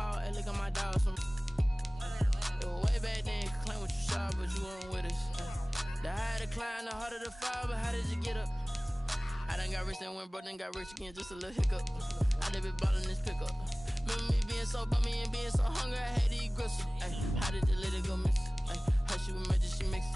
call, hey, look at my dog. Some way back then, you claim what you saw, but you weren't with us. The higher the climb, the harder the fall, but how did you get up? I done got rich and went broke, then got rich again, just a little hiccup. I done been ballin' this pickup. Remember me being so bummy and being so hungry, I had to eat gristle. Ay, how did the lady go miss? Ay, how she was magic, she mixed.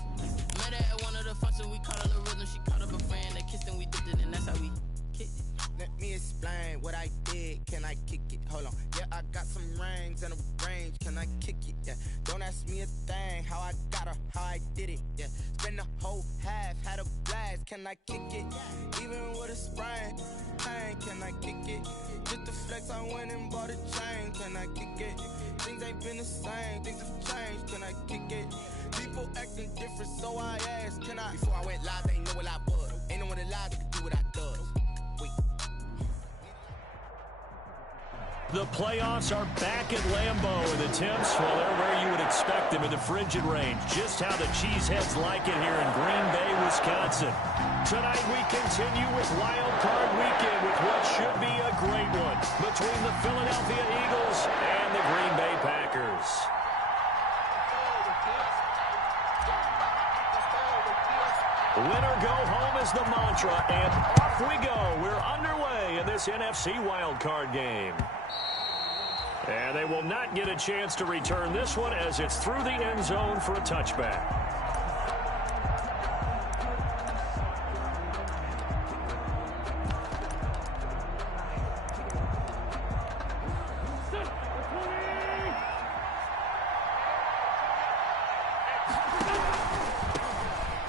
Met her at one of the functions, we caught a little rhythm. She caught up a friend, they kissed and we dipped it, and that's how we kicked it. Let me explain what I did. Can I kick it? Hold on. Yeah, I got some rings and a range. Can I kick it? Yeah. Don't ask me a thing. How I got her, how I did it. Yeah. Spend the whole half, had a blast. Can I kick it? Even with a sprain, pain. Can I kick it? Just the flex, I went and bought a chain. Can I kick it? Things ain't been the same. Things have changed. Can I kick it? People acting different, so I asked. Can I? Before I went live, they know what I was. Ain't no one alive that could do what I does. The playoffs are back at Lambeau, and the temps, well, they're where you would expect them in the frigid range. Just how the Cheeseheads like it here in Green Bay, Wisconsin. Tonight we continue with Wild Card Weekend with what should be a great one between the Philadelphia Eagles and the Green Bay Packers. Winner go home is the mantra, and off we go. We're underway in this NFC wildcard game. And they will not get a chance to return this one as it's through the end zone for a touchback.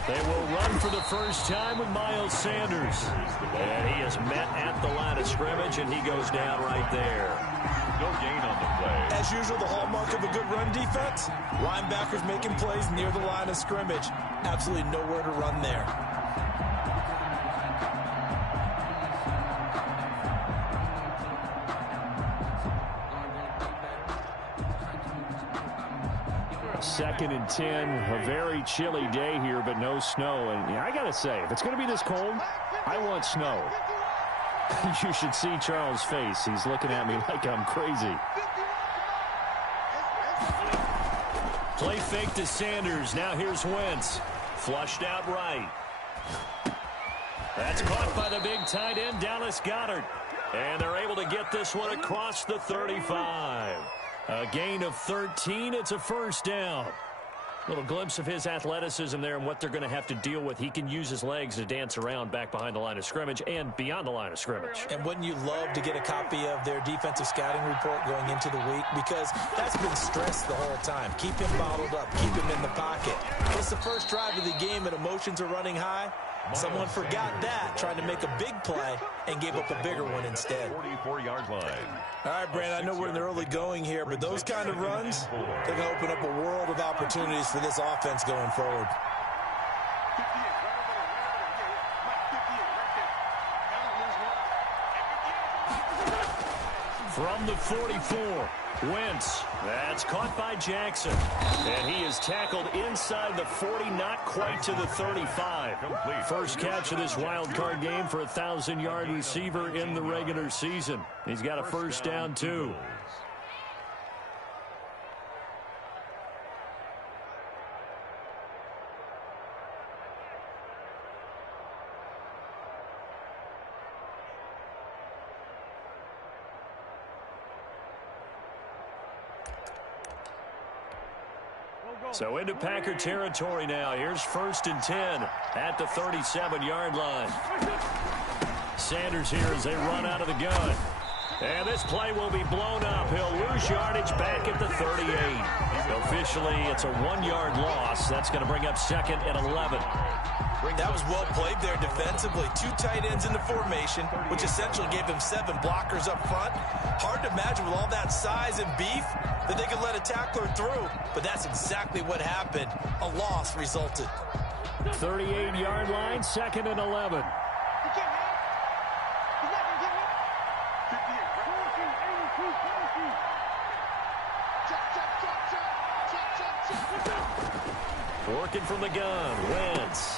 They will run for the first time with Miles Sanders. And he is met at the line of scrimmage, and he goes down right there. No gain on the play. As usual, the hallmark of a good run defense, linebackers making plays near the line of scrimmage. Absolutely nowhere to run there. Second and 10, a very chilly day here, but no snow. And yeah, I got to say, if it's going to be this cold, I want snow. You should see Charles' face. He's looking at me like I'm crazy. Play fake to Sanders. Now here's Wentz. Flushed out right. That's caught by the big tight end, Dallas Goedert. And they're able to get this one across the 35. A gain of 13. It's a first down. Little glimpse of his athleticism there and what they're going to have to deal with. He can use his legs to dance around back behind the line of scrimmage and beyond the line of scrimmage. And wouldn't you love to get a copy of their defensive scouting report going into the week? Because that's been stressed the whole time. Keep him bottled up. Keep him in the pocket. It's the first drive of the game and emotions are running high. Someone forgot that, trying to make a big play, and gave up a bigger one instead. 44-yard line. All right, Brandon, I know we're in the early going here, but those kind of runs, they're going to open up a world of opportunities for this offense going forward. From the 44, Wentz. That's caught by Jackson. And he is tackled inside the 40, not quite to the 35. First catch of this wild card game for a 1,000-yard receiver in the regular season. He's got a first down, too. So into Packer territory now. Here's first and 10 at the 37-yard line. Sanders here as they run out of the gun. And this play will be blown up. He'll lose yardage back at the 38. Officially, it's a 1-yard loss. That's going to bring up second and 11. That was well played there defensively. 2 tight ends in the formation, which essentially gave them 7 blockers up front. Hard to imagine with all that size and beef that they could let a tackler through, but that's exactly what happened. A loss resulted. 38-yard line, second and 11. Working from the gun, Wentz.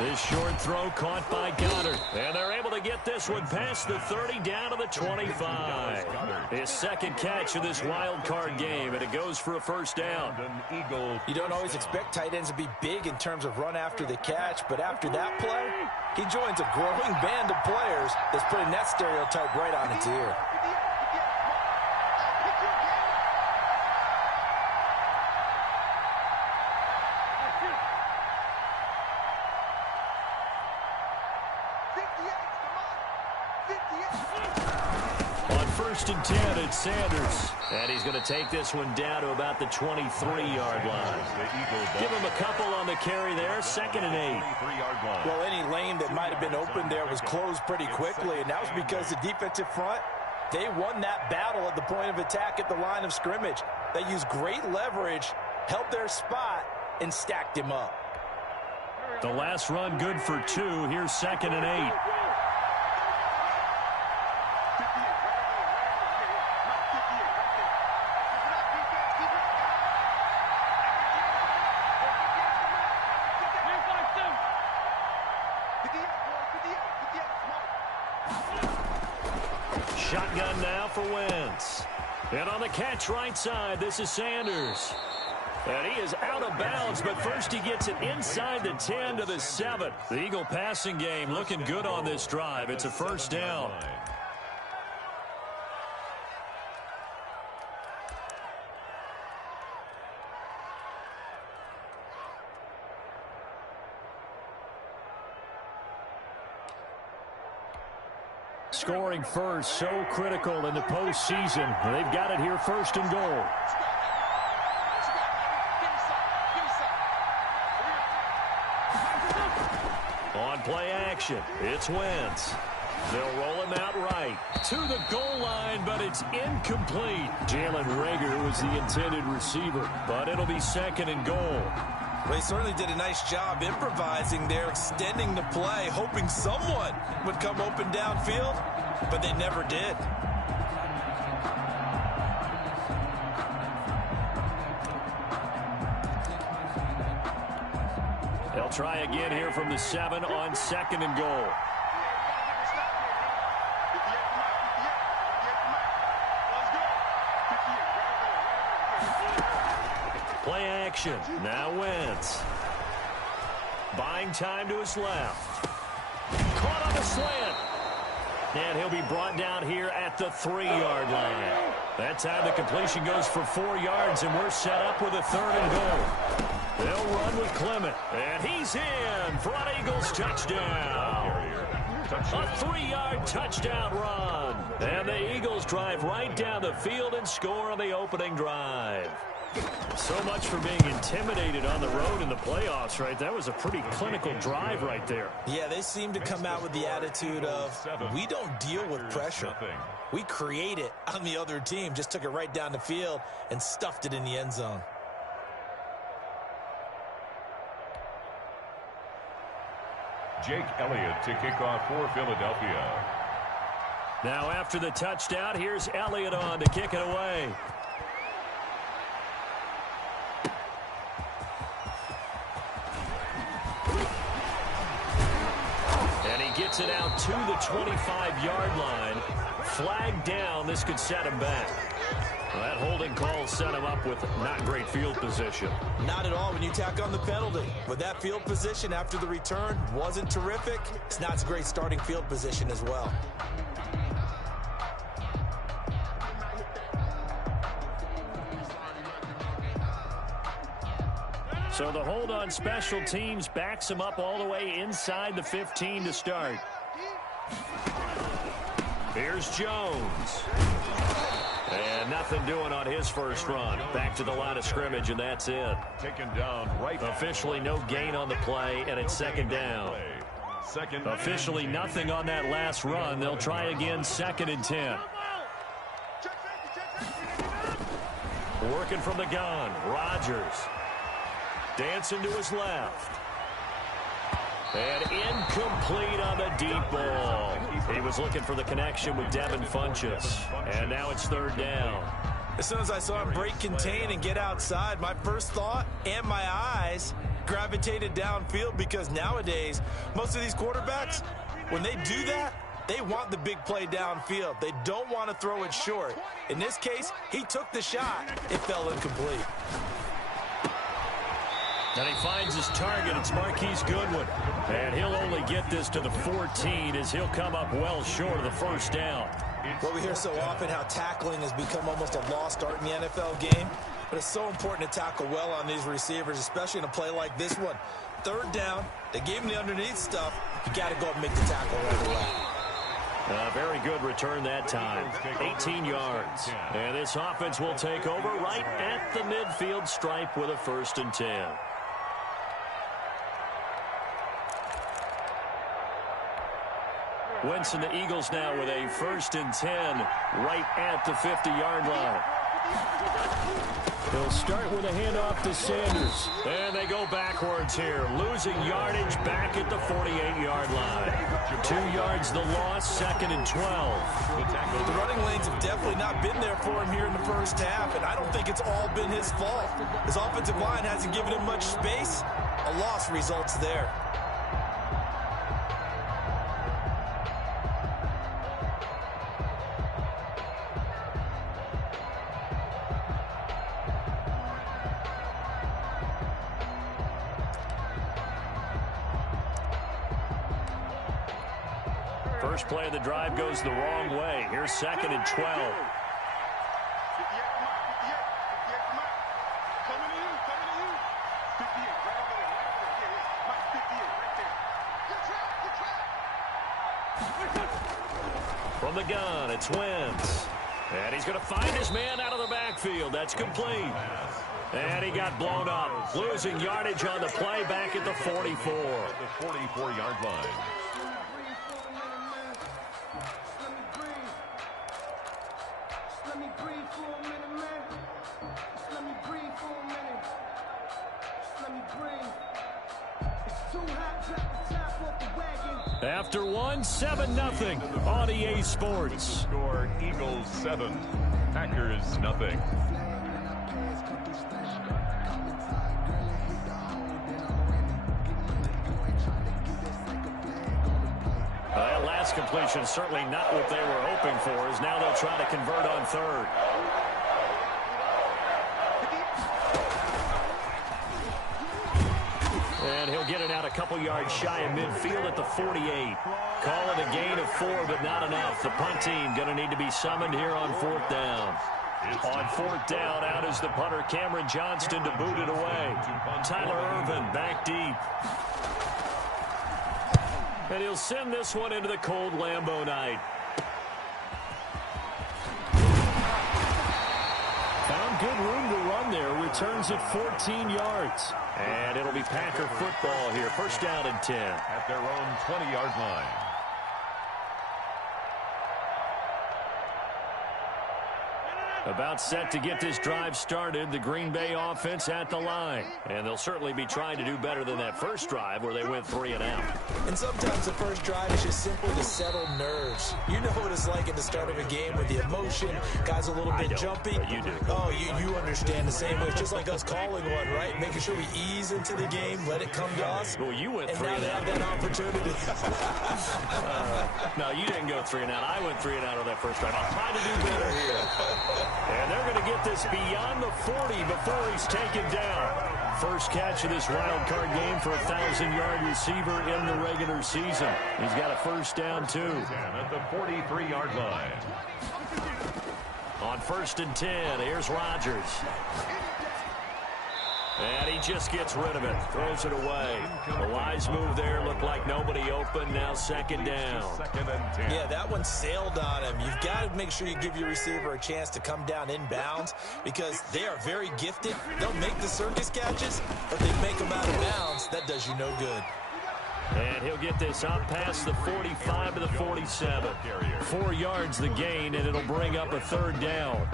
This short throw caught by Goedert. And they're able to get this one past the 30 down to the 25. His second catch of this wild card game, and it goes for a first down. You don't always expect tight ends to be big in terms of run after the catch, but after that play, he joins a growing band of players that's putting that stereotype right on its ear. On 1st and 10, it's Sanders. And he's going to take this one down to about the 23-yard line. Give him a couple on the carry there. 2nd and 8. Well, any lane that might have been open there was closed pretty quickly, and that was because the defensive front, they won that battle at the point of attack at the line of scrimmage. They used great leverage, held their spot, and stacked him up. The last run good for 2. Here's 2nd and 8. Shotgun now for Wentz. And on the catch right side, this is Sanders. And he is out of bounds, but first he gets it inside the 10 to the 7. The Eagle passing game looking good on this drive. It's a first down. Scoring first, so critical in the postseason. They've got it here, 1st and goal. On play action, it's Wentz. They'll roll him out right to the goal line, but it's incomplete. Jalen Reagor was the intended receiver, but it'll be 2nd and goal. Well, he certainly did a nice job improvising there, extending the play, hoping someone would come open downfield, but they never did. They'll try again here from the 7 on 2nd and goal. Play action. Now Wentz. Buying time to his left. Caught on the slant. And he'll be brought down here at the 3-yard line. That time the completion goes for 4 yards, and we're set up with a 3rd and goal. They'll run with Clement. And he's in for an Eagles touchdown. A 3-yard touchdown run. And the Eagles drive right down the field and score on the opening drive. So much for being intimidated on the road in the playoffs, right? That was a pretty clinical drive right there. Yeah, they seem to come out with the attitude of, we don't deal with pressure. We create it on the other team. Just took it right down the field and stuffed it in the end zone. Jake Elliott to kick off for Philadelphia. Now after the touchdown, here's Elliott on to kick it away. And he gets it out to the 25-yard line. Flag down. This could set him back. Well, that holding call set him up with not great field position. Not at all when you tack on the penalty. With that field position after the return wasn't terrific, it's not a great starting field position as well. So the hold on special teams backs him up all the way inside the 15 to start. Here's Jones. And nothing doing on his first run. Back to the line of scrimmage, and that's it. Taken down right. Officially no gain on the play, and it's 2nd down. Officially nothing on that last run. They'll try again, 2nd and 10. Working from the gun, Rodgers. Dancing to his left. And incomplete on the deep ball. He was looking for the connection with Devin Funchess. And now it's 3rd down. As soon as I saw him break contain and get outside, my first thought and my eyes gravitated downfield, because nowadays, most of these quarterbacks, when they do that, They want the big play downfield. They don't want to throw it short. In this case, he took the shot. It fell incomplete. And he finds his target. It's Marquise Goodwin. And he'll only get this to the 14 as he'll come up well short of the first down. Well, we hear so often how tackling has become almost a lost art in the NFL game. But it's so important to tackle well on these receivers, especially in a play like this one. Third down, they gave him the underneath stuff. You got to go up and make the tackle right away. Very good return that time. 18 yards. And this offense will take over right at the midfield stripe with a 1st and 10. Wentz and the Eagles now with a 1st and 10 right at the 50-yard line. They'll start with a handoff to Sanders. And they go backwards here, losing yardage back at the 48-yard line. 2 yards the loss, 2nd and 12. The running lanes have definitely not been there for him here in the first half, and I don't think it's all been his fault. His offensive line hasn't given him much space. A loss results there. First play of the drive goes the wrong way. Here's 2nd and 12. From the gun, it's Wentz. And he's going to find his man out of the backfield. That's complete. And he got blown up. Losing yardage on the play back at the 44. The 44-yard line. After one, 7-0 on EA Sports. Score Eagles 7, Packers nothing. That last completion certainly not what they were hoping for, as now they'll try to convert on 3rd. And he'll get it out a couple yards shy of midfield at the 48. Call it a gain of 4, but not enough. The punt team going to need to be summoned here on 4th down. On 4th down, out is the punter, Cameron Johnston, to boot it away. Tyler Irvin back deep. And he'll send this one into the cold Lambeau night. Found good room to run there. Returns at 14 yards. And it'll be Packer football here. 1st down and 10. At their own 20-yard line. About set to get this drive started. The Green Bay offense at the line. And they'll certainly be trying to do better than that first drive where they went 3 and out. And sometimes the first drive is just simply to settle nerves. You know what it's like at the start of a game with the emotion. Guys a little bit jumpy. You do. Oh, you understand the same way. It's just like us calling one, right? Making sure we ease into the game, let it come to us. Well, you went 3 and and now out. they have that opportunity. No, you didn't go 3 and out. I went 3 and out on that first drive. I'll try to do better here. And they're going to get this beyond the 40 before he's taken down. First catch of this wild card game for a 1,000-yard receiver in the regular season. He's got a 1st down, too. At the 43-yard line. On 1st and 10, here's Rodgers. And he just gets rid of it, throws it away. A wise move there, looked like nobody open, now 2nd down. 2nd and 10. Yeah, that one sailed on him. You've got to make sure you give your receiver a chance to come down inbounds because they are very gifted. They'll make the circus catches, but they make them out of bounds. That does you no good. And he'll get this up past the 45 to the 47. 4 yards the gain, and it'll bring up a 3rd down.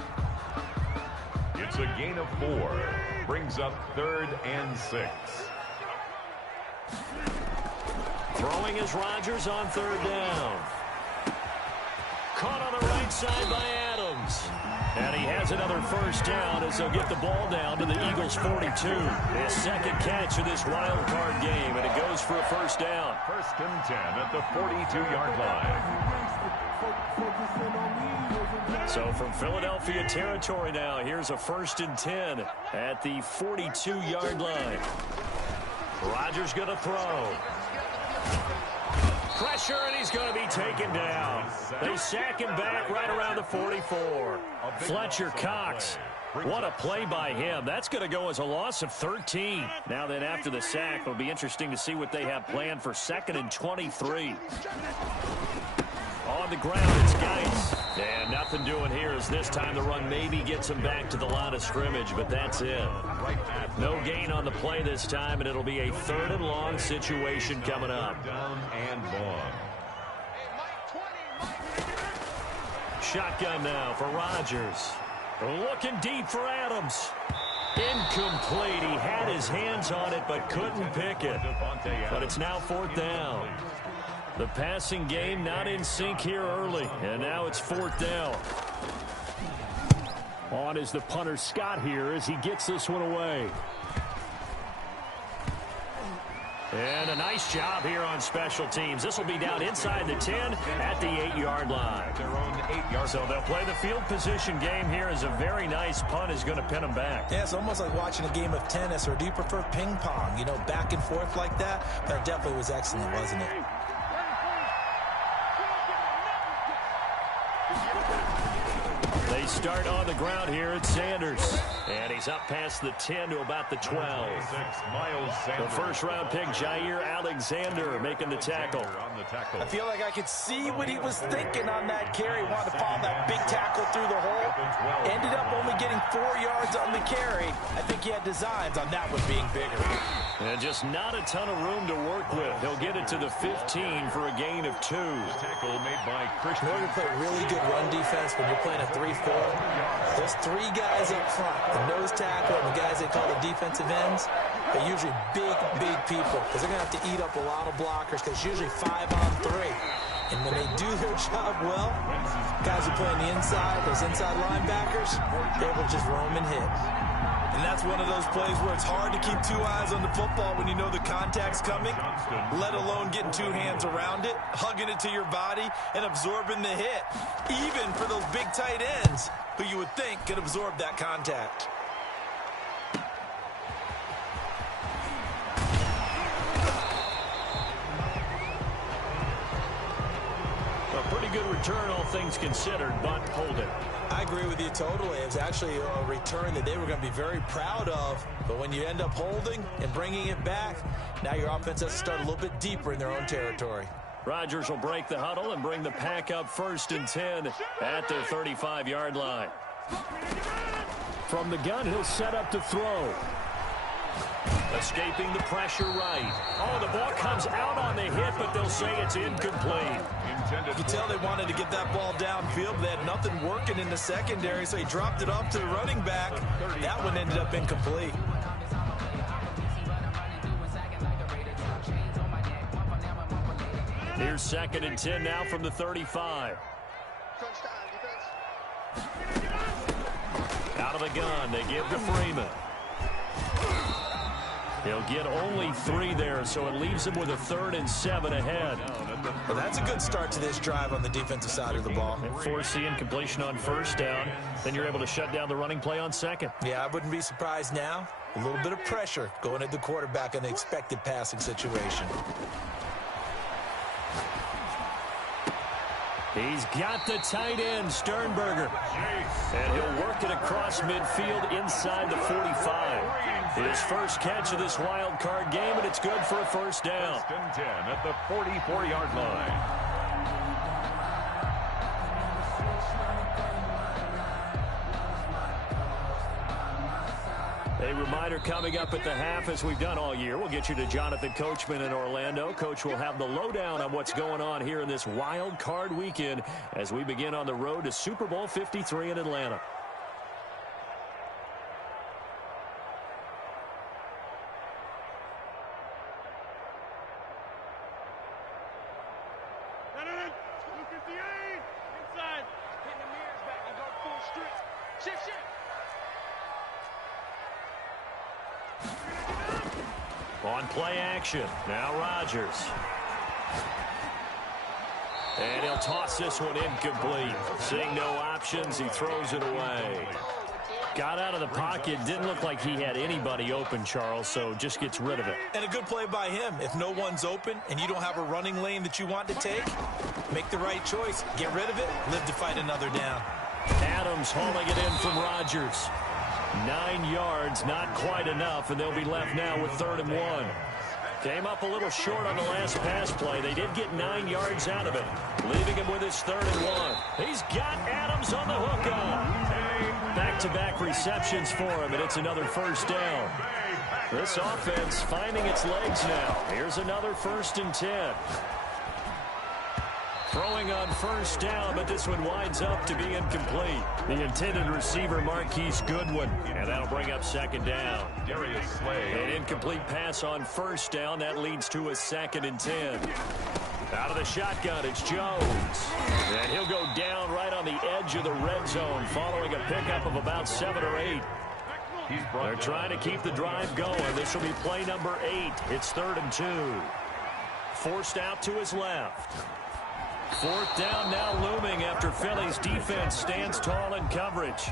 It's a gain of 4. Brings up 3rd and 6. Throwing is Rodgers on 3rd down. Caught on the right side by Adams. And he has another first down as they'll get the ball down to the Eagles' 42. His second catch of this wild card game, and it goes for a first down. 1st and 10 at the 42-yard line. So from Philadelphia territory now, here's a 1st and 10 at the 42-yard line. Rodgers going to throw. Pressure, and he's going to be taken down. They sack him back right around the 44. Fletcher Cox. What a play by him. That's going to go as a loss of 13. Now then, after the sack, it'll be interesting to see what they have planned for 2nd and 23. On the ground, it's Geis. And nothing doing here as this time the run maybe gets him back to the line of scrimmage, but that's it. No gain on the play this time, and it'll be a 3rd and long situation coming up. Down and long. Shotgun now for Rodgers. Looking deep for Adams. Incomplete. He had his hands on it but couldn't pick it. But it's now 4th down. The passing game not in sync here early, and now it's 4th down. On is the punter Scott here as he gets this one away. And a nice job here on special teams. This will be down inside the 10 at the 8-yard line. Their own 8-yard. So they'll play the field position game here as a very nice punt is going to pin them back. Yeah, it's almost like watching a game of tennis, or do you prefer ping pong? You know, back and forth like that? That definitely was excellent, wasn't it? They start on the ground here at Sanders. And he's up past the 10 to about the 12. The first-round pick, Jair Alexander, making the tackle. I feel like I could see what he was thinking on that carry. Wanted to follow that big tackle through the hole. Ended up only getting 4 yards on the carry. I think he had designs on that one being bigger. And just not a ton of room to work with. He'll get it to the 15 for a gain of 2. Tackle made by Christian. In order to play really good run defense when you're playing a 3-4, those 3 guys up front, the nose tackle and the guys they call the defensive ends, they're usually big people because they're going to have to eat up a lot of blockers because it's usually 5-on-3. And when they do their job well, guys who play on the inside, those inside linebackers, they will just roam and hit. And that's one of those plays where it's hard to keep 2 eyes on the football when you know the contact's coming, let alone getting 2 hands around it, hugging it to your body, and absorbing the hit. Even for those big tight ends who you would think could absorb that contact. A pretty good return, all things considered, but hold it. I agree with you totally. It was actually a return that they were going to be very proud of. But when you end up holding and bringing it back, now your offense has to start a little bit deeper in their own territory. Rodgers will break the huddle and bring the pack up 1st and 10 at their 35-yard line. From the gun, he'll set up to throw. Escaping the pressure right. Oh, the ball comes out on the hit, but they'll say it's incomplete. You can tell they wanted to get that ball downfield, but they had nothing working in the secondary, so he dropped it off to the running back. That one ended up incomplete. Here's 2nd and 10 now from the 35. Out of the gun, they give to Freeman. He'll get only 3 there, so it leaves him with a 3rd and 7 ahead. Well, that's a good start to this drive on the defensive side of the ball. Force the incompletion on 1st down. Then you're able to shut down the running play on 2nd. Yeah, I wouldn't be surprised now. A little bit of pressure going at the quarterback in the expected passing situation. He's got the tight end, Sternberger. And he'll work it across midfield inside the 45. His first catch of this wild card game, and it's good for a 1st down. 1st and 10 at the 44-yard line. A reminder coming up at the half, as we've done all year. We'll get you to Jonathan Coachman in Orlando. Coach will have the lowdown on what's going on here in this wild card weekend as we begin on the road to Super Bowl 53 in Atlanta. On play action, now Rodgers. And he'll toss this one incomplete. Seeing no options, he throws it away. Got out of the pocket, didn't look like he had anybody open, Charles, so just gets rid of it. And a good play by him. If no one's open and you don't have a running lane that you want to take, make the right choice. Get rid of it, live to fight another down. Adams hauling it in from Rodgers. 9 yards, not quite enough, and they'll be left now with 3rd and 1. Came up a little short on the last pass play. They did get 9 yards out of it, leaving him with his 3rd and 1. He's got Adams on the hook up. Back-to-back receptions for him, and it's another 1st down. This offense finding its legs now. Here's another 1st and 10. Throwing on 1st down, but this one winds up to be incomplete. The intended receiver, Marquise Goodwin, and that'll bring up 2nd down. An incomplete pass on 1st down. That leads to a 2nd and 10. Out of the shotgun, it's Jones. And he'll go down right on the edge of the red zone following a pickup of about 7 or 8. They're trying to keep the drive going. This will be play number 8. It's 3rd and 2. Forced out to his left. 4th down now looming after Philly's defense stands tall in coverage.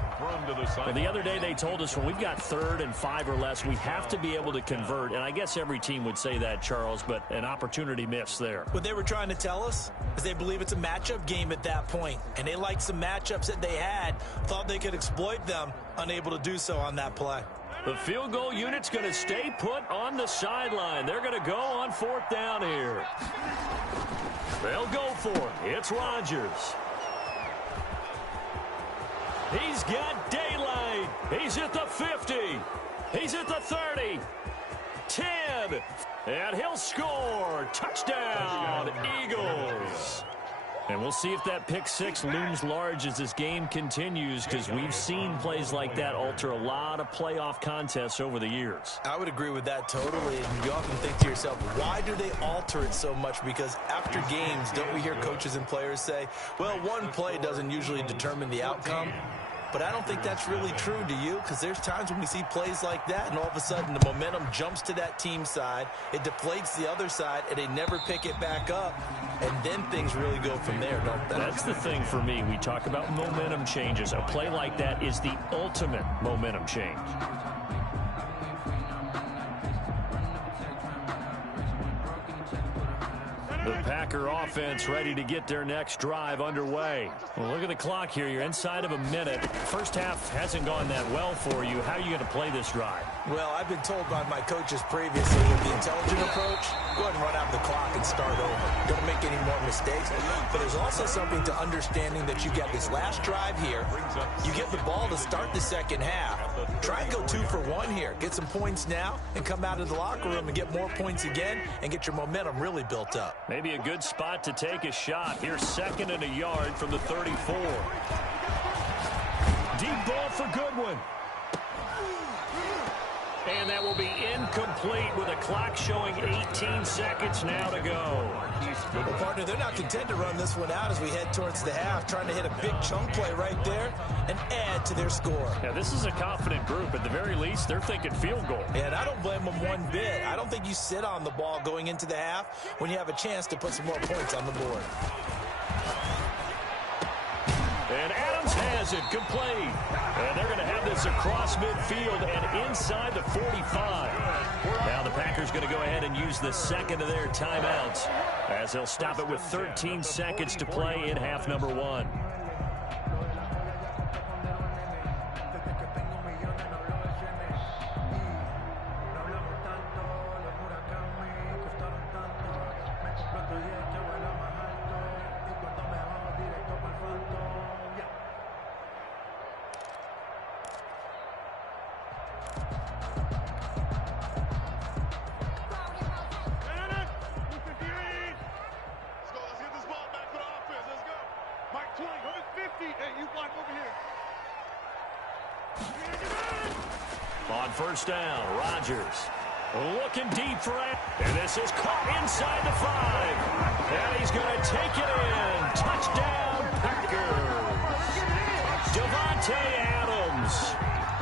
And the other day they told us when we've got 3rd and 5 or less, we have to be able to convert. And I guess every team would say that, Charles, but an opportunity missed there. What they were trying to tell us is they believe it's a matchup game at that point. And they liked some matchups that they had, thought they could exploit them, unable to do so on that play. The field goal unit's going to stay put on the sideline. They're going to go on 4th down here. They'll go for it. It's Rodgers. He's got daylight. He's at the 50. He's at the 30. 10. And he'll score. Touchdown, Eagles. And we'll see if that pick 6 looms large as this game continues, because we've seen plays like that alter a lot of playoff contests over the years. I would agree with that totally. And you often think to yourself, why do they alter it so much? Because after games, don't we hear coaches and players say, well, one play doesn't usually determine the outcome? But I don't think that's really true, do you? Because there's times when we see plays like that, and all of a sudden the momentum jumps to that team side, it deflates the other side, and they never pick it back up, and then things really go from there, don't they? That's the thing for me. We talk about momentum changes. A play like that is the ultimate momentum change. The Packer offense ready to get their next drive underway. Well, look at the clock here. You're inside of a minute. First half hasn't gone that well for you. How are you going to play this drive? Well, I've been told by my coaches previously with the intelligent approach, go ahead and run out the clock and start over. Don't make any more mistakes. But there's also something to understanding that you get this last drive here. You get the ball to start the second half. Try and go 2 for 1 here. Get some points now and come out of the locker room and get more points again and get your momentum really built up. Maybe a good spot to take a shot. Here's 2nd and a yard from the 34. Deep ball for Goodwin. And that will be incomplete with a clock showing 18 seconds now to go. Well, partner, they're not content to run this one out as we head towards the half, trying to hit a big chunk play right there and add to their score. Yeah, this is a confident group. At the very least, they're thinking field goal. Yeah, and I don't blame them one bit. I don't think you sit on the ball going into the half when you have a chance to put some more points on the board. And Adams has it complete. And they're going to have this across midfield and inside the 45. Now the Packers going to go ahead and use the 2nd of their timeouts as they'll stop it with 13 seconds to play in half number 1. On 1st down, Rodgers looking deep for it. And this is caught inside the 5. And he's going to take it in. Touchdown, Packers. Devontae Adams.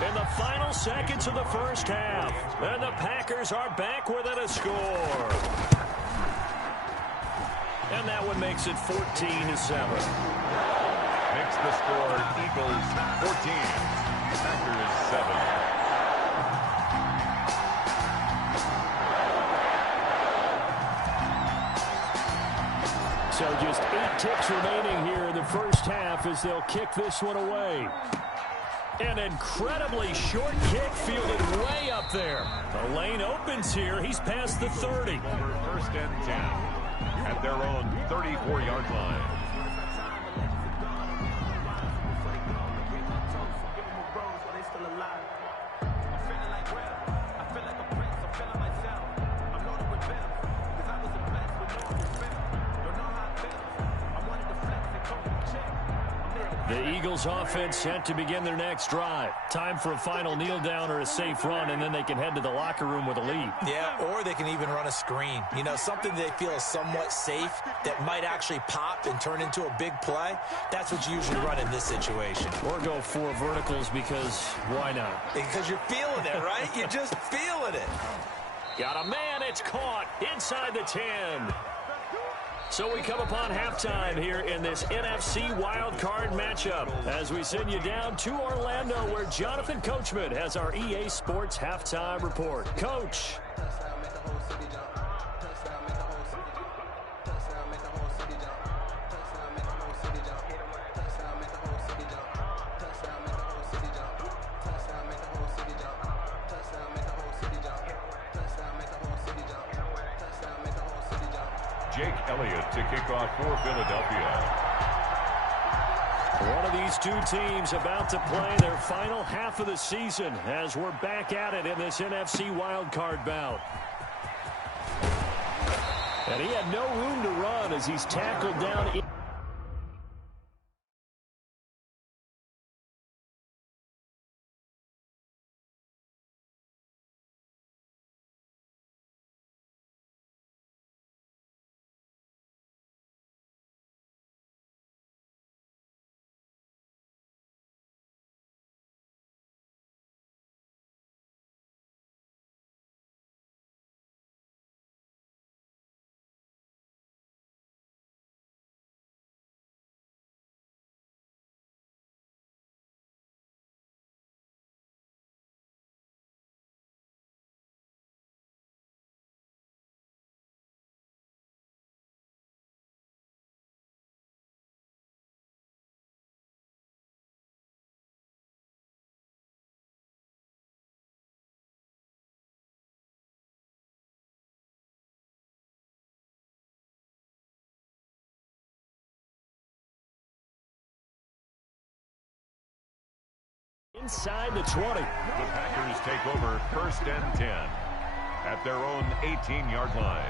In the final seconds of the first half, and the Packers are back within a score. And that one makes it 14-7. Makes the score Eagles 14, Packers 7. So just 8 ticks remaining here in the first half as they'll kick this one away. An incredibly short kick fielded way up there. The lane opens here. He's past the 30. First and 10 at their own 34-yard line. The Eagles offense set to begin their next drive. Time for a final kneel down or a safe run, and then they can head to the locker room with a lead. Yeah, or they can even run a screen. You know, something they feel is somewhat safe that might actually pop and turn into a big play. That's what you usually run in this situation. Or go 4 verticals because why not? Because you're feeling it, right? You're just feeling it. Got a man. It's caught inside the 10. So we come upon halftime here in this NFC wildcard matchup as we send you down to Orlando where Jonathan Coachman has our EA Sports halftime report. Coach. Jake Elliott to kick off for Philadelphia. One of these two teams about to play their final half of the season as we're back at it in this NFC wildcard bout. And he had no room to run as he's tackled down. Inside the 20. The Packers take over first and 10 at their own 18-yard line.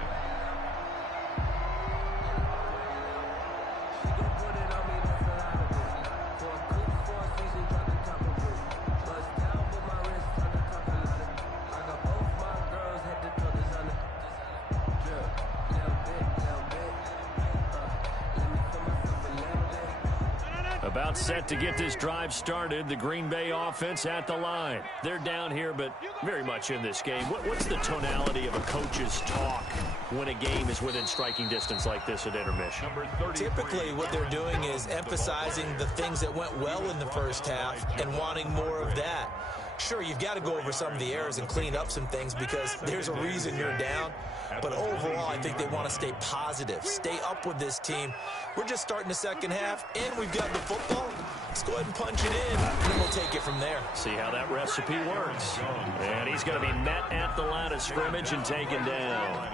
About set to get this drive started, the Green Bay offense at the line. They're down here, but very much in this game. What's the tonality of a coach's talk when a game is within striking distance like this at intermission? Typically, what they're doing is emphasizing the things that went well in the first half and wanting more of that. Sure, you've got to go over some of the errors and clean up some things because there's a reason you're down. But overall, I think they want to stay positive, stay up with this team. We're just starting the second half, and we've got the football. Let's go ahead and punch it in, and then we'll take it from there. See how that recipe works. And he's going to be met at the line of scrimmage and taken down.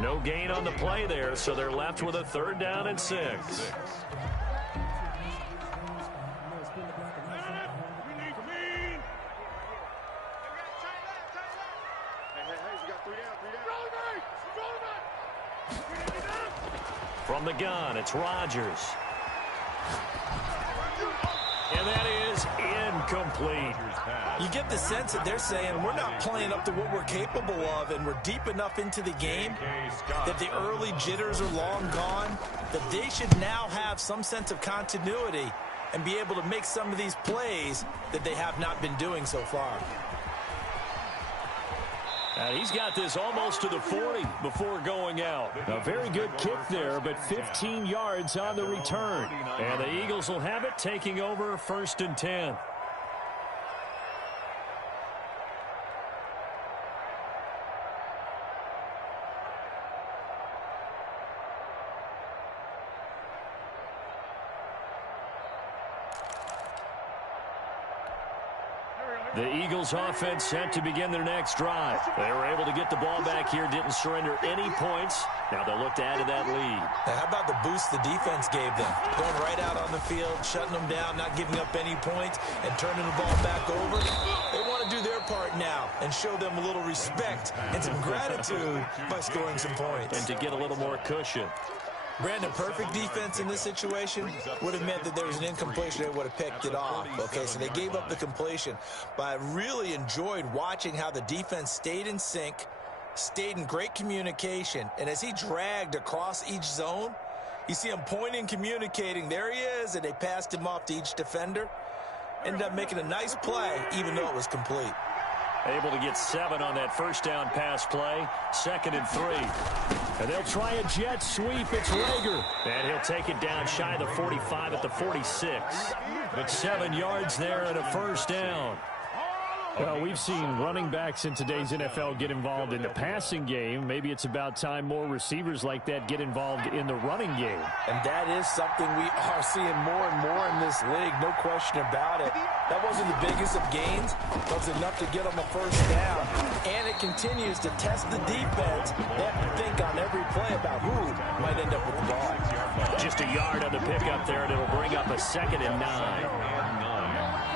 No gain on the play there, so they're left with a 3rd down and 6. From the gun, it's Rodgers. And that is incomplete. You get the sense that they're saying we're not playing up to what we're capable of, and we're deep enough into the game that the early jitters are long gone, that they should now have some sense of continuity and be able to make some of these plays that they have not been doing so far. And he's got this almost to the 40 before going out. A very good kick there, but 15 yards on the return. And the Eagles will have it, taking over 1st and 10. The Eagles offense set to begin their next drive. They were able to get the ball back here, didn't surrender any points. Now they'll look to add to that lead. Now, how about the boost the defense gave them? Going right out on the field, shutting them down, not giving up any points, and turning the ball back over. They want to do their part now and show them a little respect and some gratitude by scoring some points. And to get a little more cushion. Brandon, perfect defense in this situation would have meant that there was an incompletion. They would have picked it off. Okay, so they gave up the completion. But I really enjoyed watching how the defense stayed in sync, stayed in great communication. And as he dragged across each zone, you see him pointing, communicating. There he is, and they passed him off to each defender. Ended up making a nice play, even though it was complete. Able to get 7 on that first down pass play. 2nd and 3. And they'll try a jet sweep. It's Rager. And he'll take it down shy of the 45 at the 46. But 7 yards there and a first down. Well, we've seen running backs in today's NFL get involved in the passing game. Maybe it's about time more receivers like that get involved in the running game. And that is something we are seeing more and more in this league, no question about it. That wasn't the biggest of gains, but it was enough to get on the first down. And it continues to test the defense. They have to think on every play about who might end up with the ball. Just a yard on the pickup there, and it'll bring up a 2nd and 9.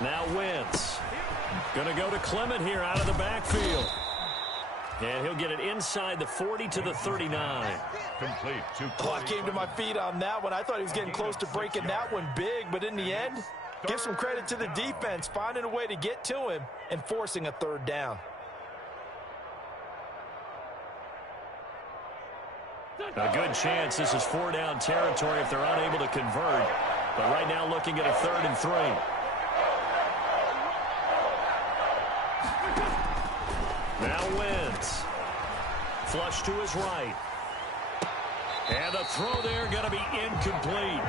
Now Wentz. Going to go to Clement here out of the backfield. And he'll get it inside the 40 to the 39. Complete to I came to my feet on that one. I thought he was getting close to breaking that one big, but in the end, give some credit to the defense, finding a way to get to him and forcing a 3rd down. A good chance this is 4-down territory if they're unable to convert. But right now looking at a 3rd and 3. Now Wentz. Flush to his right. And the throw there going to be incomplete.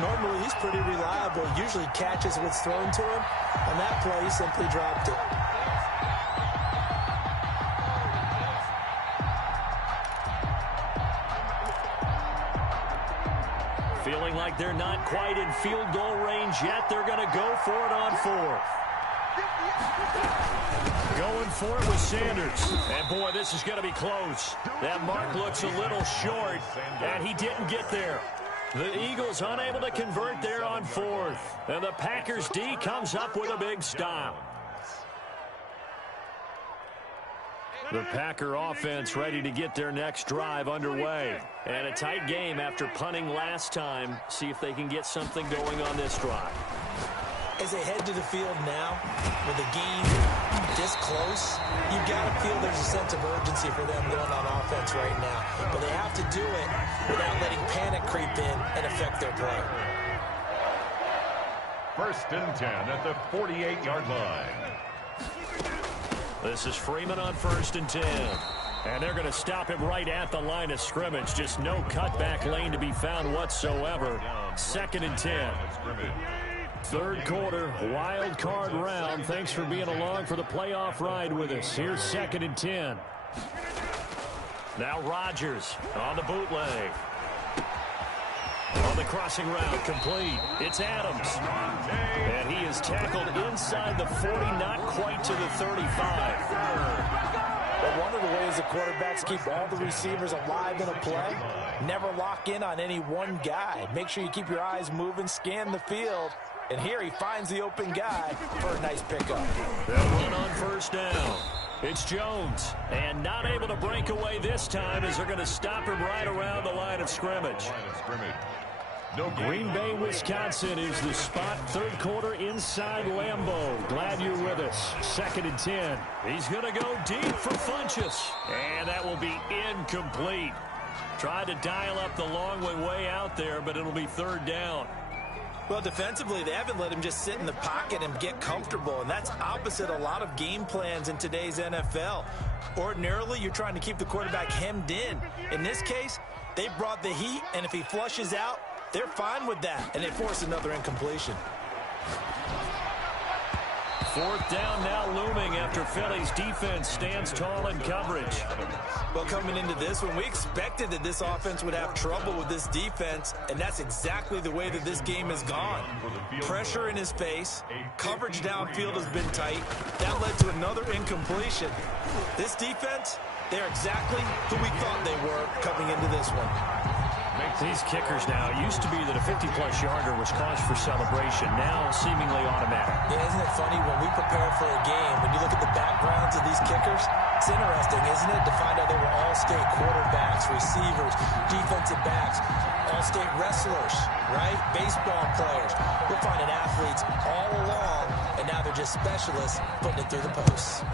Normally he's pretty reliable. Usually catches what's thrown to him. On that play, he simply dropped it. Feeling like they're not quite in field goal range yet. They're going to go for it on 4th. Going for it with Sanders. And, boy, this is going to be close. That mark looks a little short, and he didn't get there. The Eagles unable to convert there on 4th. And the Packers D comes up with a big stop. The Packer offense ready to get their next drive underway. And a tight game after punting last time. See if they can get something going on this drive. As they head to the field now, with the game this close, you've got to feel there's a sense of urgency for them going on offense right now. But they have to do it without letting panic creep in and affect their play. 1st and 10 at the 48-yard line. This is Freeman on 1st and 10. And they're going to stop him right at the line of scrimmage. Just no cutback lane to be found whatsoever. 2nd and 10. 3rd quarter, wild card round. Thanks for being along for the playoff ride with us. Here's 2nd and 10. Now Rodgers on the bootleg. On the crossing route, complete. It's Adams. And he is tackled inside the 40, not quite to the 35. But one of the ways the quarterbacks keep all the receivers alive in a play, never lock in on any one guy. Make sure you keep your eyes moving, scan the field. And here he finds the open guy for a nice pickup. That one on 1st down. It's Jones, and not able to break away this time as they're going to stop him right around the line of scrimmage. Green Bay, Wisconsin is the spot. Third quarter inside Lambeau. Glad you're with us. 2nd and 10. He's going to go deep for Funchess, and that will be incomplete. Tried to dial up the long way out there, but it'll be 3rd down. Well, defensively, they haven't let him just sit in the pocket and get comfortable, and that's opposite a lot of game plans in today's NFL. Ordinarily, you're trying to keep the quarterback hemmed in. In this case, they brought the heat, and if he flushes out, they're fine with that, and they force another incompletion. 4th down now looming after Philly's defense stands tall in coverage. Well, coming into this one, we expected that this offense would have trouble with this defense, and that's exactly the way that this game has gone. Pressure in his face, coverage downfield has been tight. That led to another incompletion. This defense, they're exactly who we thought they were coming into this one. These kickers now, it used to be that a 50-plus yarder was cause for celebration. Now seemingly automatic. Yeah, isn't it funny when we prepare for a game, when you look at the backgrounds of these kickers, it's interesting, isn't it, to find out they were all-state quarterbacks, receivers, defensive backs, all-state wrestlers, right? Baseball players. We're finding athletes all along, and now they're just specialists putting it through the posts.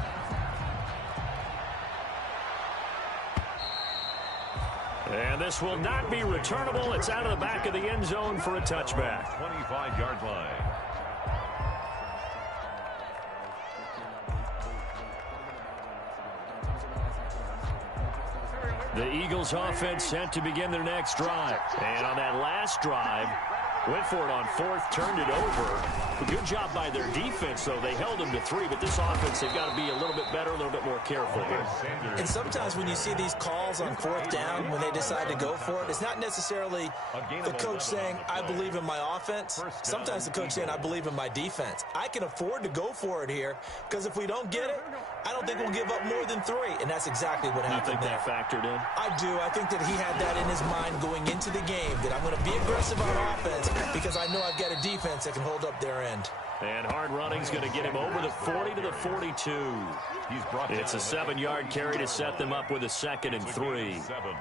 And this will not be returnable. It's out of the back of the end zone for a touchback. 25-yard line. The Eagles offense set to begin their next drive. And on that last drive, went for it on 4th, turned it over. A good job by their defense, though. They held them to 3, but this offense, they've got to be a little bit better, a little bit more careful here. And sometimes when you see these calls on 4th down, when they decide to go for it, it's not necessarily the coach saying, I believe in my offense. Sometimes the coach saying, I believe in my defense. I can afford to go for it here, because if we don't get it, I don't think we'll give up more than 3, and that's exactly what happened. You think that factored in? I do. I think that he had that in his mind going into the game, that I'm going to be aggressive on offense because I know I've got a defense that can hold up their end. And hard running's going to get him over the 40 to the 42. It's a 7-yard carry to set them up with a 2nd and 3. 7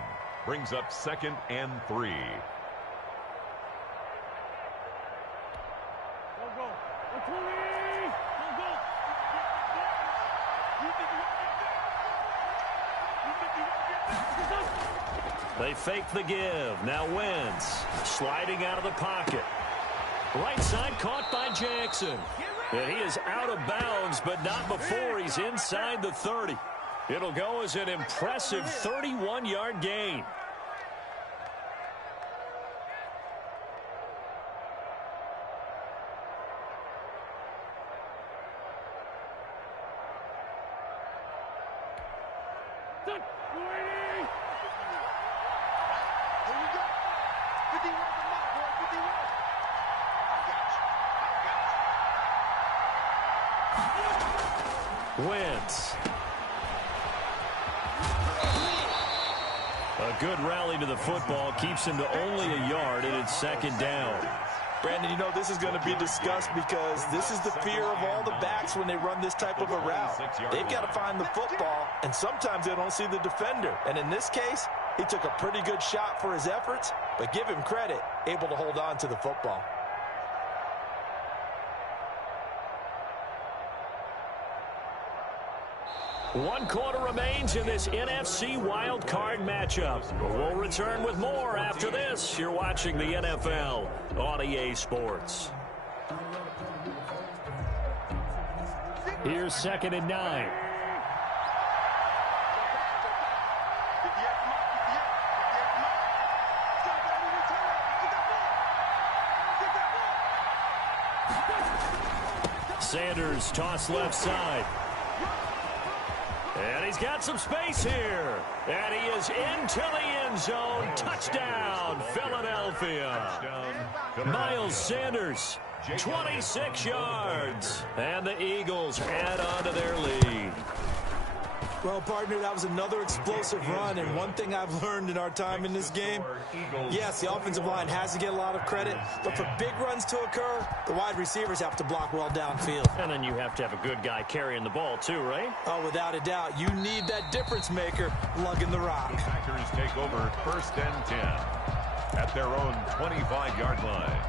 brings up 2nd and 3. They fake the give. Now Wentz sliding out of the pocket. Right side caught by Jackson. And he is out of bounds, but not before he's inside the 30. It'll go as an impressive 31-yard gain. Wentz. A good rally to the football keeps him to only a yard, and it's 2nd down. Brandon, you know this is going to be discussed because this is the fear of all the backs when they run this type of a route. They've got to find the football, and sometimes they don't see the defender. And in this case, he took a pretty good shot for his efforts, but give him credit, able to hold on to the football. One quarter remains in this NFC wildcard matchup. We'll return with more after this. You're watching the NFL on EA Sports. Here's 2nd and 9. Sanders toss left side. And he's got some space here. And he is into the end zone. Touchdown, Philadelphia. Miles Sanders, 26 yards. And the Eagles add on to their lead. Well, partner, that was another explosive run, and one thing I've learned in our time in this game, yes, the offensive line has to get a lot of credit, but for big runs to occur, the wide receivers have to block well downfield. And then you have to have a good guy carrying the ball too, right? Oh, without a doubt. You need that difference maker lugging the rock. The Packers take over 1st and 10 at their own 25-yard line.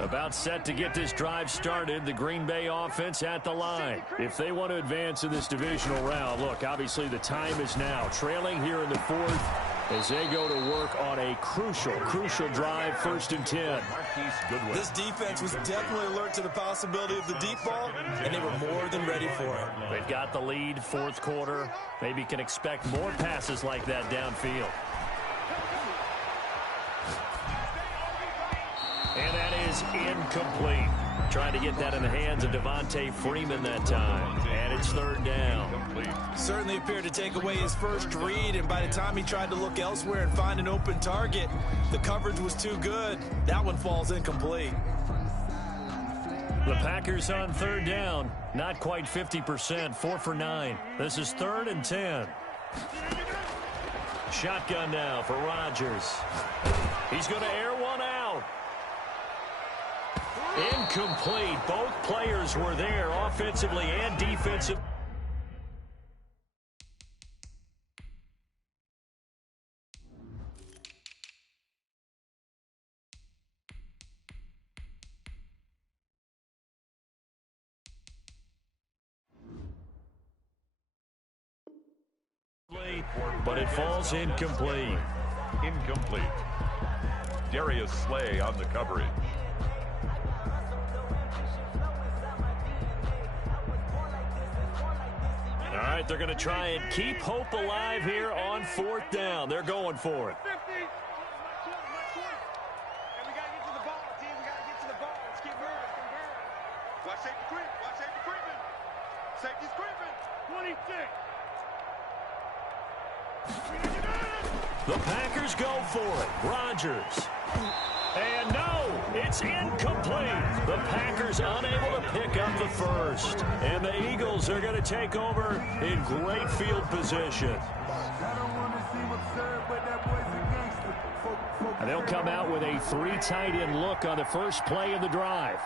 About set to get this drive started, the Green Bay offense at the line. If they want to advance in this divisional round, look, obviously the time is now. Trailing here in the 4th as they go to work on a crucial drive, 1st and 10. This defense was definitely alert to the possibility of the deep ball, and they were more than ready for it. They've got the lead, 4th quarter. Maybe can expect more passes like that downfield. And that is incomplete. Trying to get that in the hands of Devontae Freeman that time. And it's 3rd down. Certainly appeared to take away his first read, and by the time he tried to look elsewhere and find an open target, the coverage was too good. That one falls incomplete. The Packers on 3rd down. Not quite 50%, 4 for 9. This is 3rd and 10. Shotgun now for Rodgers. He's going to air one out. Incomplete. Both players were there offensively and defensively. But it falls incomplete. Incomplete. Darius Slay on the coverage. All right, they're going to try and keep hope alive here on 4th down. They're going for it. The Packers go for it. Rodgers. And no, it's incomplete. The Packers unable to pick up the first. And the Eagles are going to take over in great field position. And they'll come out with a 3 tight end look on the first play of the drive.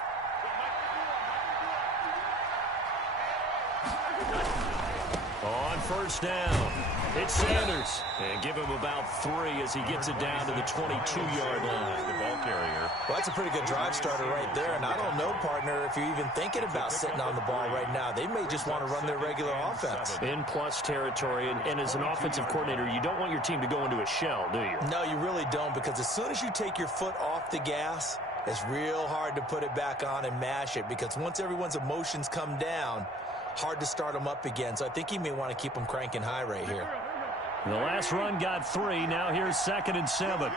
On 1st down, it's Sanders. And give him about 3 as he gets it down to the 22-yard line. The ball carrier. Well, that's a pretty good drive starter right there. And I don't know, partner, if you're even thinking about sitting on the ball right now. They may just want to run their regular offense. In plus territory, and as an offensive coordinator, you don't want your team to go into a shell, do you? No, you really don't, because as soon as you take your foot off the gas, it's real hard to put it back on and mash it, because once everyone's emotions come down, hard to start them up again. So I think he may want to keep them cranking high right here. The last run got 3. Now here's 2nd and 7.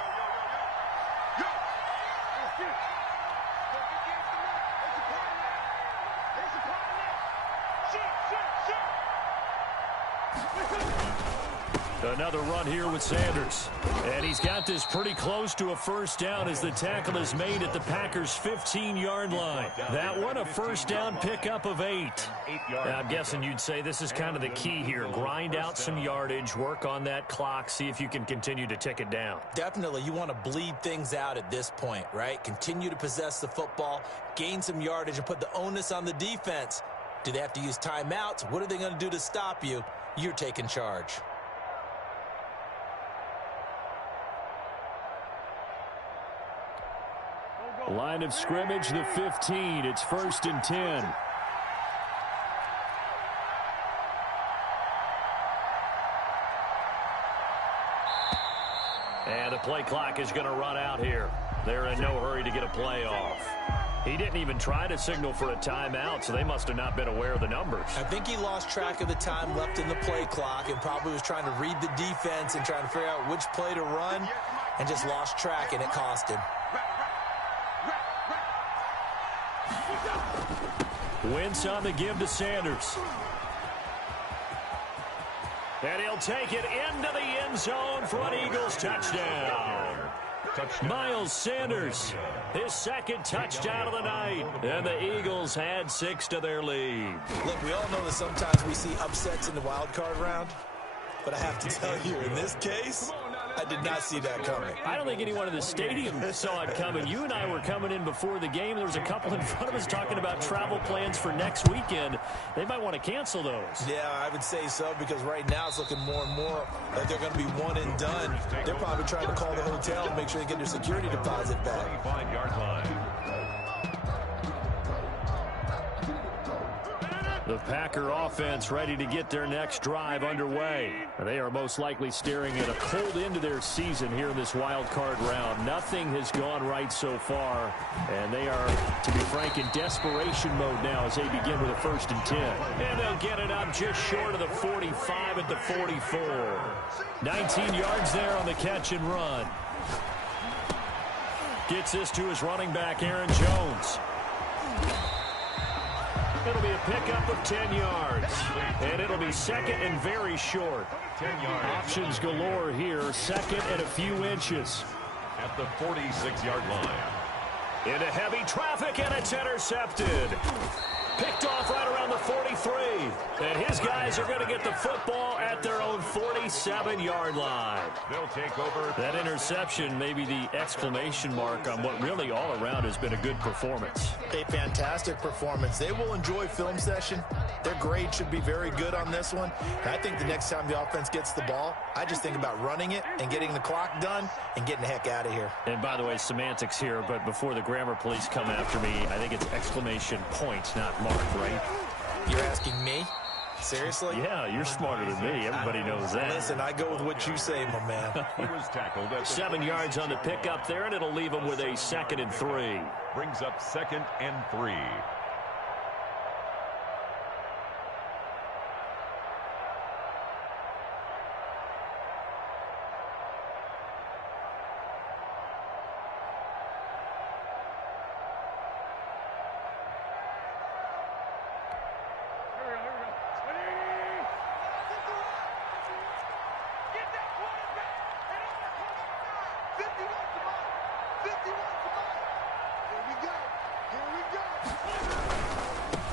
Another run here with Sanders. And he's got this pretty close to a 1st down as the tackle is made at the Packers' 15-yard line. That one a 1st down pickup of 8. Now, I'm guessing you'd say this is kind of the key here. Grind out some yardage, work on that clock, see if you can continue to tick it down. Definitely, you want to bleed things out at this point, right? Continue to possess the football, gain some yardage, and put the onus on the defense. Do they have to use timeouts? What are they going to do to stop you? You're taking charge. Line of scrimmage, the 15. It's 1st and 10. And the play clock is going to run out here. They're in no hurry to get a play off. He didn't even try to signal for a timeout, so they must have not been aware of the numbers. I think he lost track of the time left in the play clock and probably was trying to read the defense and trying to figure out which play to run and just lost track, and it cost him. Wentz on the give to Sanders. And he'll take it into the end zone for an Eagles touchdown. Miles Sanders, his second touchdown of the night. And the Eagles add 6 to their lead. Look, we all know that sometimes we see upsets in the wild card round. But I have to tell you, in this case, I did not see that coming. I don't think anyone in the stadium saw it coming. You and I were coming in before the game. There was a couple in front of us talking about travel plans for next weekend. They might want to cancel those. Yeah, I would say so, because right now it's looking more and more like they're going to be one and done. They're probably trying to call the hotel and make sure they get their security deposit back. 25-yard line. The Packer offense ready to get their next drive underway. They are most likely staring at a cold end to their season here in this wild card round. Nothing has gone right so far, and they are, to be frank, in desperation mode now as they begin with a 1st and 10. And they'll get it up just short of the 45 at the 44. 19 yards there on the catch and run. Gets this to his running back, Aaron Jones. It'll be a pickup of 10 yards. And it'll be second and very short. 10 yards. Options galore here. Second and a few inches. At the 46-yard line. Into heavy traffic, and it's intercepted. Picked off right around the 43. And his guys are going to get the football at their own 47-yard line. They'll take over. That interception may be the exclamation mark on what really all around has been a good performance. A fantastic performance. They will enjoy film session. Their grade should be very good on this one. And I think the next time the offense gets the ball, I just think about running it and getting the clock done and getting the heck out of here. And by the way, semantics here, but before the grammar police come after me, I think it's exclamation point, not mark, right? You're asking me? Seriously? Yeah, you're smarter than me. Everybody knows that. Listen, I go with what you say, my man. He was tackled at 7 yards on the pickup there, and it'll leave him with a 2nd and 3. brings up 2nd and 3.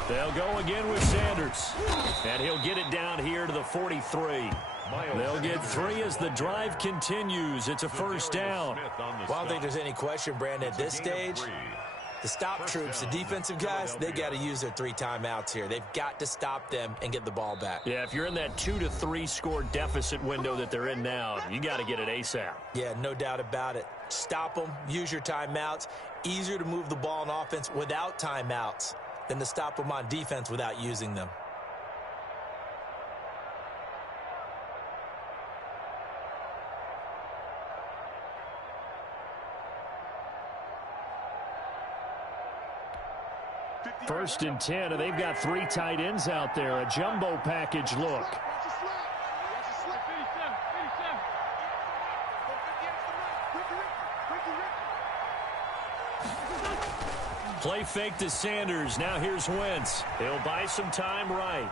They'll go again with Sanders. And he'll get it down here to the 43. They'll get 3 as the drive continues. It's a 1st down. Well, I don't think there's any question, Brandon, at this stage, the stop troops, the defensive guys, they got to use their 3 timeouts here. They've got to stop them and get the ball back. Yeah, if you're in that 2 to 3 score deficit window that they're in now, you got to get it ASAP. Yeah, no doubt about it. Stop them, use your timeouts. Easier to move the ball on offense without timeouts than to stop them on defense without using them. First and 10, and they've got 3 tight ends out there. A jumbo package look. Play fake to Sanders. Now here's Wentz. He'll buy some time right.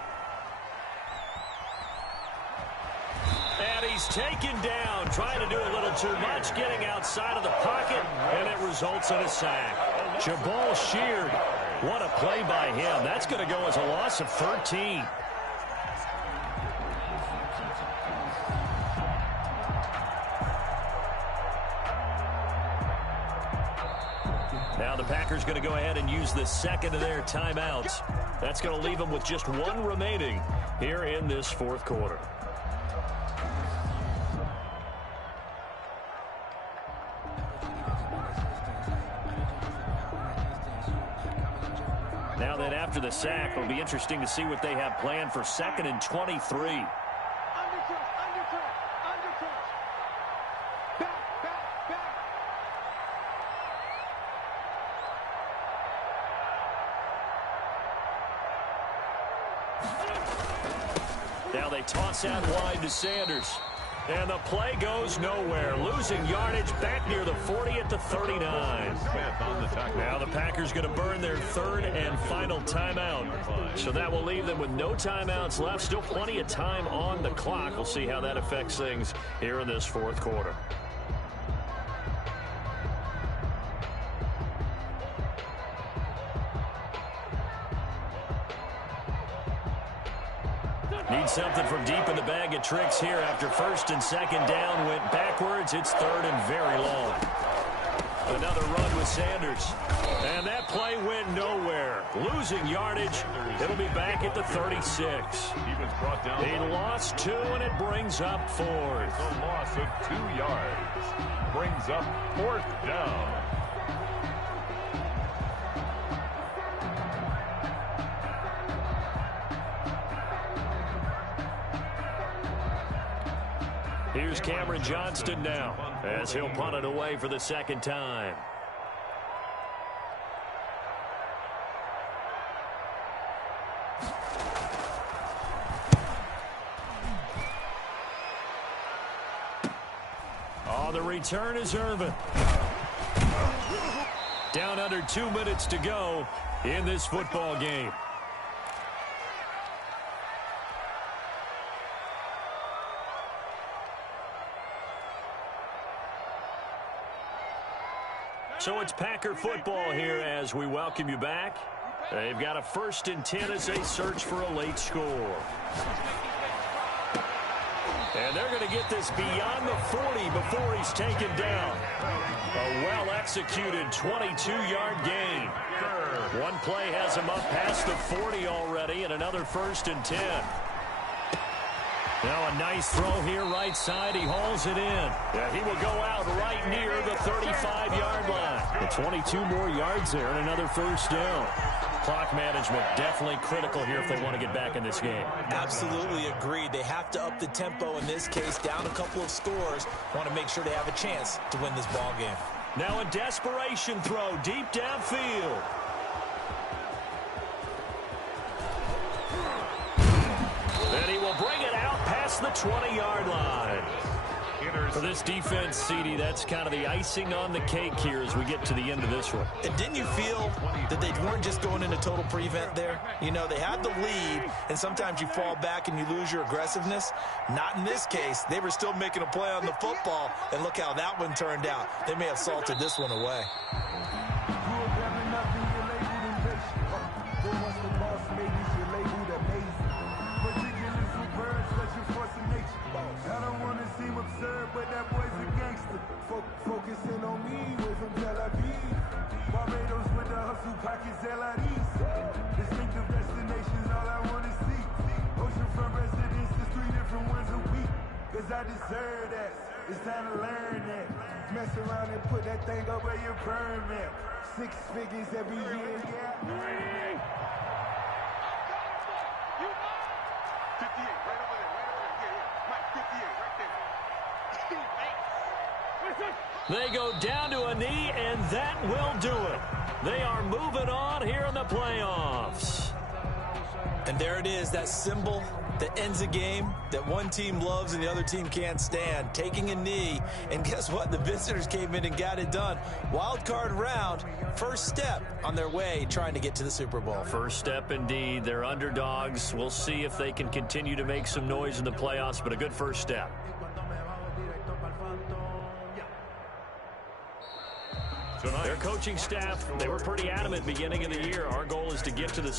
And he's taken down, trying to do a little too much, getting outside of the pocket, and it results in a sack. Jabal Sheard, what a play by him. That's going to go as a loss of 13. Now the Packers going to go ahead and use the 2nd of their timeouts. That's going to leave them with just 1 remaining here in this 4th quarter. Now then, after the sack, it'll be interesting to see what they have planned for 2nd and 23. Now they toss out wide to Sanders. And the play goes nowhere. Losing yardage back near the 40 at the 39. Now the Packers going to burn their 3rd and final timeout. So that will leave them with no timeouts left. Still plenty of time on the clock. We'll see how that affects things here in this 4th quarter. Trying something from deep in the bag of tricks here after first and second down went backwards. It's third and very long. Another run with Sanders. And that play went nowhere. Losing yardage. It'll be back at the 36. He lost 2, and it brings up 4th. A loss of 2 yards. Brings up 4th down. Here's Cameron Johnston now as he'll punt it away for the second time. Oh, the return is Irvin. Down under 2 minutes to go in this football game. So it's Packer football here as we welcome you back. They've got a 1st and 10 as they search for a late score. And they're going to get this beyond the 40 before he's taken down. A well-executed 22-yard gain. One play has him up past the 40 already, and another 1st and 10. Now a nice throw here right side. He hauls it in. Yeah, he will go out right near the 35-yard line. And 22 more yards there and another 1st down. Clock management definitely critical here if they want to get back in this game. Absolutely agreed. They have to up the tempo in this case, down a couple of scores. Want to make sure they have a chance to win this ball game. Now a desperation throw deep downfield. And he will bring it out past the 20-yard line. For this defense, CD, that's kind of the icing on the cake here as we get to the end of this one. And didn't you feel that they weren't just going into total prevent there? You know, they had the lead, and sometimes you fall back and you lose your aggressiveness. Not in this case. They were still making a play on the football, and look how that one turned out. They may have salted this one away. I don't want to seem absurd, but that boy's a gangster. Focusing on me, way from Tel Aviv. Barbados with the hustle pockets, LIDs. Distinctive destinations, all I want to see. Oceanfront residences, 3 different ones a week. Cause I deserve that. It's time to learn that. Mess around and put that thing up where your permit. 6 figures every year, yeah. 58, right over there, yeah, Mike, 58, right there. They go down to a knee, and that will do it. They are moving on here in the playoffs. And there it is, that symbol that ends a game that one team loves and the other team can't stand, taking a knee. And guess what? The visitors came in and got it done. Wild card round, first step on their way trying to get to the Super Bowl. First step indeed. They're underdogs. We'll see if they can continue to make some noise in the playoffs, but a good first step. Their coaching staff, they were pretty adamant beginning of the year. Our goal is to get to the